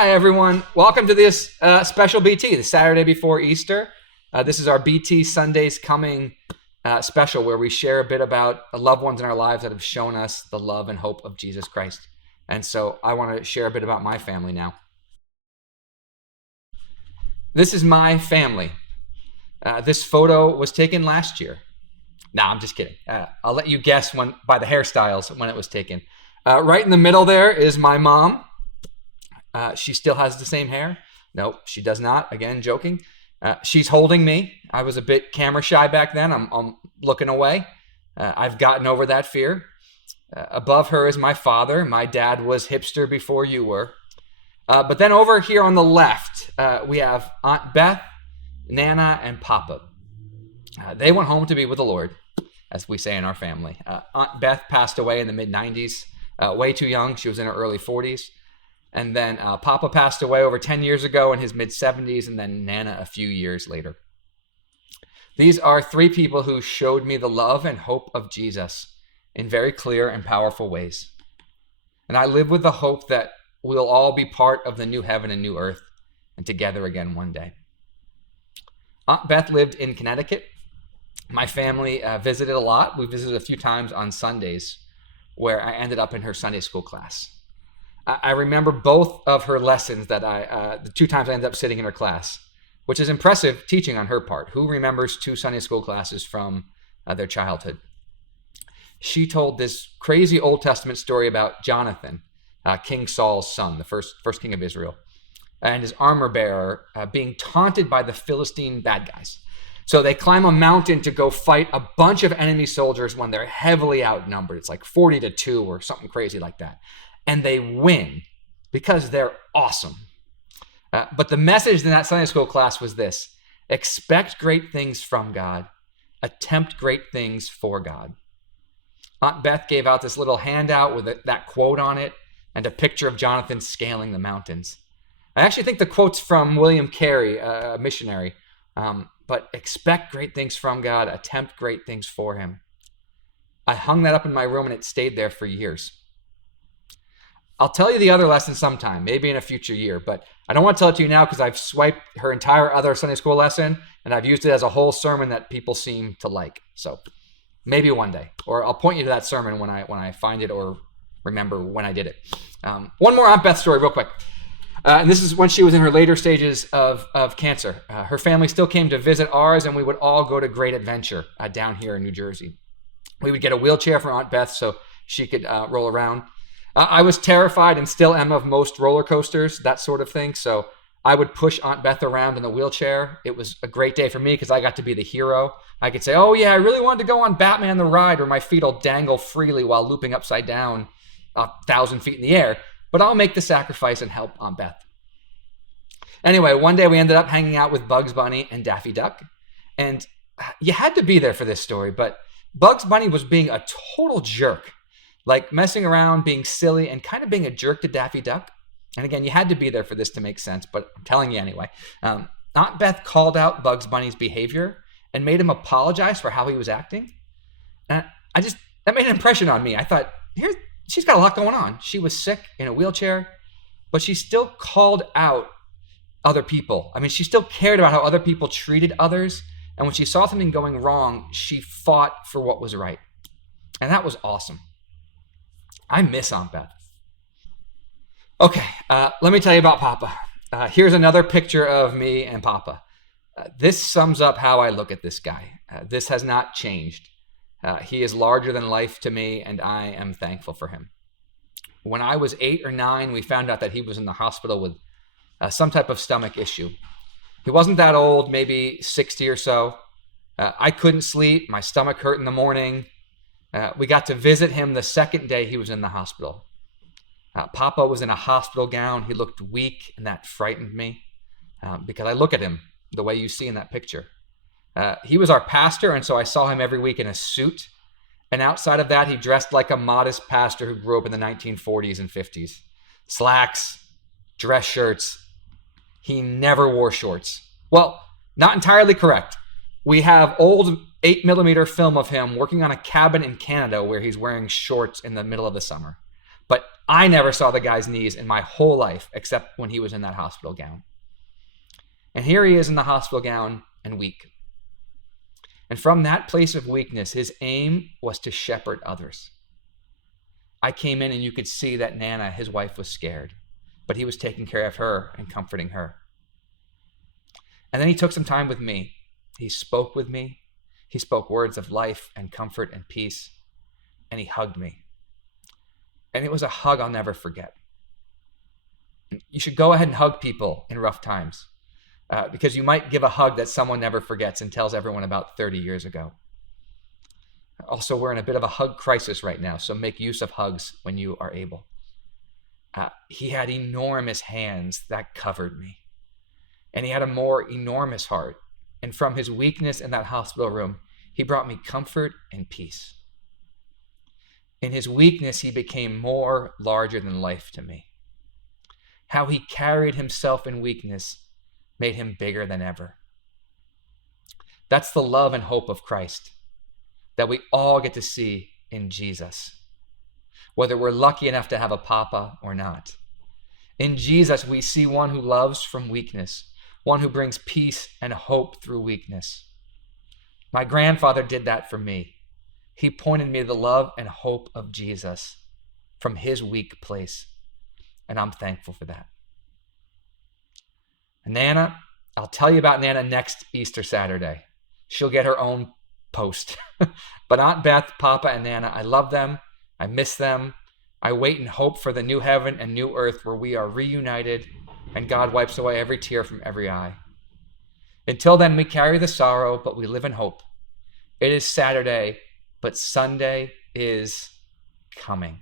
Hi, everyone. Welcome to this special BT, the Saturday before Easter. This is our BT Sundays Coming special, where we share a bit about the loved ones in our lives that have shown us the love and hope of Jesus Christ. And so I want to share a bit about my family now. This is my family. This photo was taken last year. No, I'm just kidding. I'll let you guess by the hairstyles when it was taken. Right in the middle there is my mom. She still has the same hair. Nope, she does not. Again, joking. She's holding me. I was a bit camera shy back then. I'm looking away. I've gotten over that fear. Above her is my father. My dad was hipster before you were. But then over here on the left, we have Aunt Beth, Nana, and Papa. They went home to be with the Lord, as we say in our family. Aunt Beth passed away in the mid-90s, way too young. She was in her early 40s. And then Papa passed away over 10 years ago in his mid-70s, and then Nana a few years later. These are three people who showed me the love and hope of Jesus in very clear and powerful ways. And I live with the hope that we'll all be part of the new heaven and new earth and together again one day. Aunt Beth lived in Connecticut. My family visited a lot. We visited a few times on Sundays, where I ended up in her Sunday school class. I remember both of her lessons the two times I ended up sitting in her class, which is impressive teaching on her part. Who remembers two Sunday school classes from their childhood? She told this crazy Old Testament story about Jonathan, King Saul's son, the first king of Israel, and his armor bearer being taunted by the Philistine bad guys. So they climb a mountain to go fight a bunch of enemy soldiers when they're heavily outnumbered. It's like 40-2 or something crazy like that. And they win because they're awesome. But the message in that Sunday school class was this: expect great things from God, attempt great things for God. Aunt Beth gave out this little handout with that quote on it and a picture of Jonathan scaling the mountains. I actually think the quote's from William Carey, a missionary. But expect great things from God, attempt great things for him. I hung that up in my room and it stayed there for years. I'll tell you the other lesson sometime, maybe in a future year, but I don't want to tell it to you now because I've swiped her entire other Sunday school lesson and I've used it as a whole sermon that people seem to like. So maybe one day, or I'll point you to that sermon when I find it or remember when I did it. One more Aunt Beth story real quick. And this is when she was in her later stages of cancer. Her family still came to visit ours, and we would all go to Great Adventure down here in New Jersey. We would get a wheelchair for Aunt Beth so she could roll around. I was terrified and still am of most roller coasters, that sort of thing. So I would push Aunt Beth around in the wheelchair. It was a great day for me because I got to be the hero. I could say, oh yeah, I really wanted to go on Batman the Ride where my feet will dangle freely while looping upside down 1,000 feet in the air. But I'll make the sacrifice and help Aunt Beth. Anyway, one day we ended up hanging out with Bugs Bunny and Daffy Duck. And you had to be there for this story, but Bugs Bunny was being a total jerk. Like messing around, being silly, and kind of being a jerk to Daffy Duck. And again, you had to be there for this to make sense, but I'm telling you anyway. Aunt Beth called out Bugs Bunny's behavior and made him apologize for how he was acting. And that made an impression on me. I thought, she's got a lot going on. She was sick in a wheelchair, but she still called out other people. I mean, she still cared about how other people treated others. And when she saw something going wrong, she fought for what was right. And that was awesome. I miss Aunt Beth. Okay, let me tell you about Papa. Here's another picture of me and Papa. This sums up how I look at this guy. This has not changed. He is larger than life to me, and I am thankful for him. When I was 8 or 9, we found out that he was in the hospital with some type of stomach issue. He wasn't that old, maybe 60 or so. I couldn't sleep. My stomach hurt in the morning. We got to visit him the second day he was in the hospital. Papa was in a hospital gown. He looked weak, and that frightened me because I look at him the way you see in that picture. He was our pastor, and so I saw him every week in a suit. And outside of that, he dressed like a modest pastor who grew up in the 1940s and 50s. Slacks, dress shirts. He never wore shorts. Well, not entirely correct. We have old 8mm film of him working on a cabin in Canada where he's wearing shorts in the middle of the summer. But I never saw the guy's knees in my whole life except when he was in that hospital gown. And here he is in the hospital gown and weak. And from that place of weakness, his aim was to shepherd others. I came in and you could see that Nana, his wife, was scared, but he was taking care of her and comforting her. And then he took some time with me. He spoke with me. He spoke words of life and comfort and peace, and he hugged me. And it was a hug I'll never forget. You should go ahead and hug people in rough times, because you might give a hug that someone never forgets and tells everyone about 30 years ago. Also, we're in a bit of a hug crisis right now, so make use of hugs when you are able. He had enormous hands that covered me, and he had a more enormous heart. And from his weakness in that hospital room, he brought me comfort and peace. In his weakness, he became more larger than life to me. How he carried himself in weakness made him bigger than ever. That's the love and hope of Christ that we all get to see in Jesus, whether we're lucky enough to have a papa or not. In Jesus, we see one who loves from weakness, one who brings peace and hope through weakness. My grandfather did that for me. He pointed me to the love and hope of Jesus from his weak place, and I'm thankful for that. Nana, I'll tell you about Nana next Easter Saturday. She'll get her own post. But Aunt Beth, Papa, and Nana, I love them. I miss them. I wait and hope for the new heaven and new earth where we are reunited and God wipes away every tear from every eye. Until then, we carry the sorrow, but we live in hope. It is Saturday, but Sunday is coming.